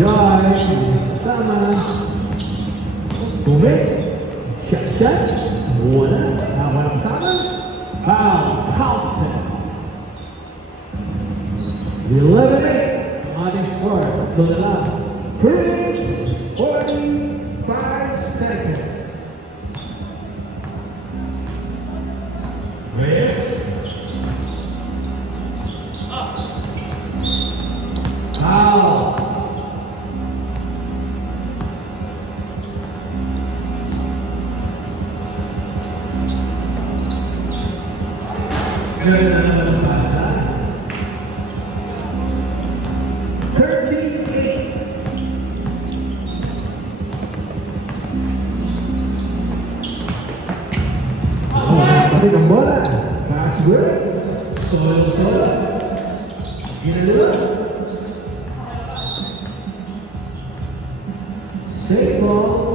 Guys, sama. Tubig. Shot. Wala. Walang sama. Halton. 11-8 on the score. Tatlo na lang. Prince, 45 seconds. Chris. Foul. Good another pass. 13-8. Pati ng bola. Pass good. Solo. Ginagawa. Safe ball.